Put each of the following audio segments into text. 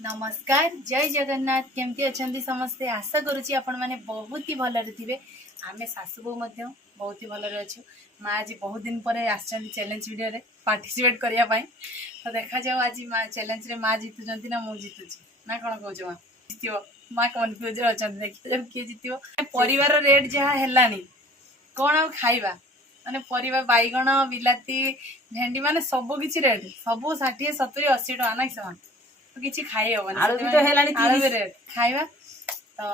नमस्कार जय जगन्नाथ केमती अच्छा समस्ते आशा करुच्ची आपण मैंने बहुत ही भलरे थे आम सासु बो बहुत ही भलरे अच्छु माँ आज बहुत दिन पर चैलेंज वीडियो रे पार्टिसिपेट करने तो देखा जाओ आज माँ चैलेंज रे माँ जीतुंट ना मुझे जीतुची ना कौन कौच माँ जीत माँ कन्फ्यूज अच्छा देखिए किए जीत परिवार रेट जहाँ है कौन आ खाइबा माने परिवा बैगण बिलाती भेंडी माने सब किसी रेट सब 60 70 80 टका ना समान तो किसी खाई हेबनी आलू भी तो हेलानी 30 रेट खाइबा तो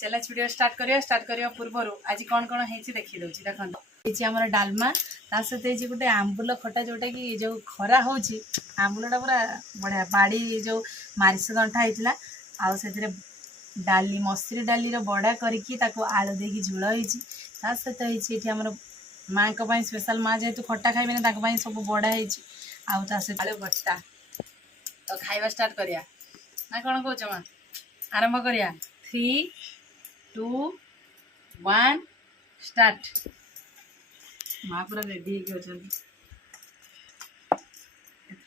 चैलेंज वीडियो स्टार्ट करिया पूर्व आज कौन कौन है देखी दउची देखंत हमर डालमा ता सहित गोटे आंबुल खटा जोटा कि जो खरा होची आंबुलटा पूरा बढ़िया बाड़ी जो मारिस गंठा होता आउ से डाली मसूरी डाली बड़ा करके आलू देकी झोल होती सहित होमर माँ को स्पेशल माँ जेहेतु खट्टा खाइबे सब बड़ा होती आलू भट्टा तो खाइबा स्टार्ट करिया ना कौन कौच माँ आरंभ करिया 3 2 1 स्टार्ट माँ पूरा रेडी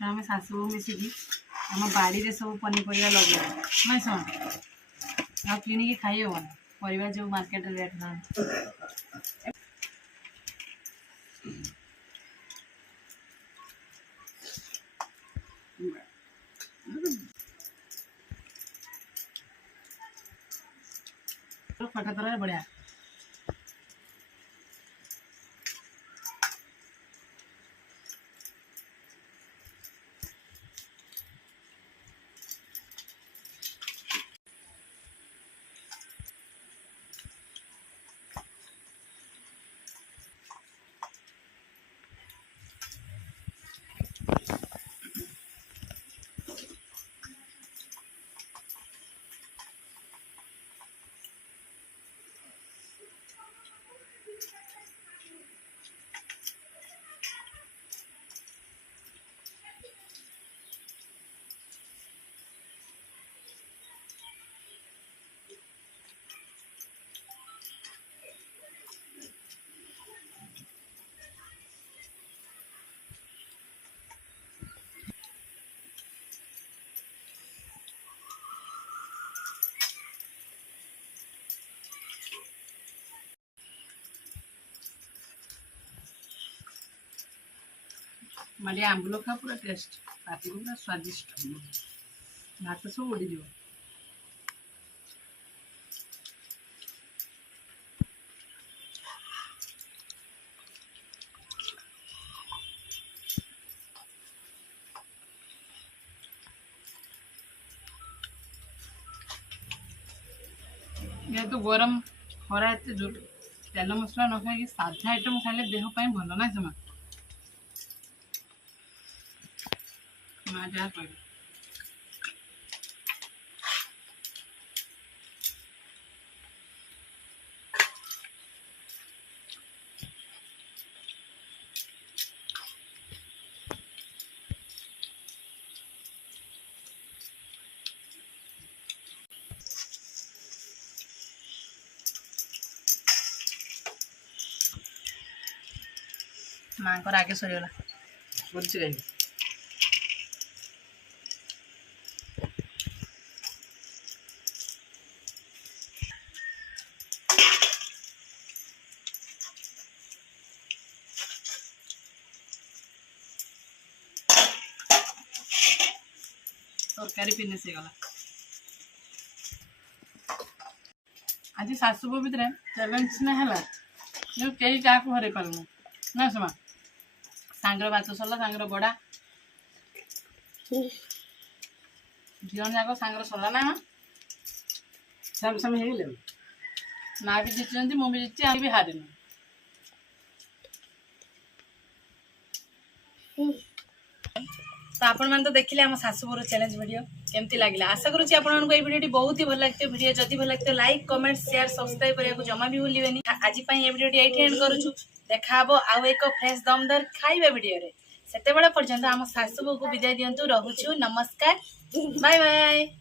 आम सासू मिसिकी आम बाड़ी सब पनीपरिया लगे ना शुण कि खाई हेन परिवा जो मार्केट रेट ना खटा तरह बढ़िया मालिया आंबुल खा पूरा टेस्ट पाटी को पूरा स्वादिष्ट भात सब उड़ी जीव जेहेतु गरम खरा एत जोर तेल मसला न खाई साधा आइटम खाइले देह भल ना जमा माँ जहाँ कह माँ को आगे सरीगला बुझी गई तरकारी फिनिश हो गला आज सासुबो भितर चैलेंज ना है कई क्या हर पारूँ ना सुमा सांगर भात सरला सांगर बड़ा झील जाक सांगर सरला ना साम साम हे गेले माँ भी जीति मुझे भी जीति भी हारिनी तो आपण मैंने तो देखिले आम सासुबोर चैलेंज वीडियो केमती लगे आशा करुँच आपको ये वीडियो बहुत ही भल लगे वीडियो जदि भल लगे लाइक कमेंट शेयर सब्सक्राइब करने को जमा भी भूलिए आज ये वीडियो ये एंड करुँ देखा आउ एक फ्रेश दमदार खाइबा वीडियो रे सेते बेला पर्यंत आम सासुबो को विदाय दिंतु रोचु नमस्कार बाय बाय।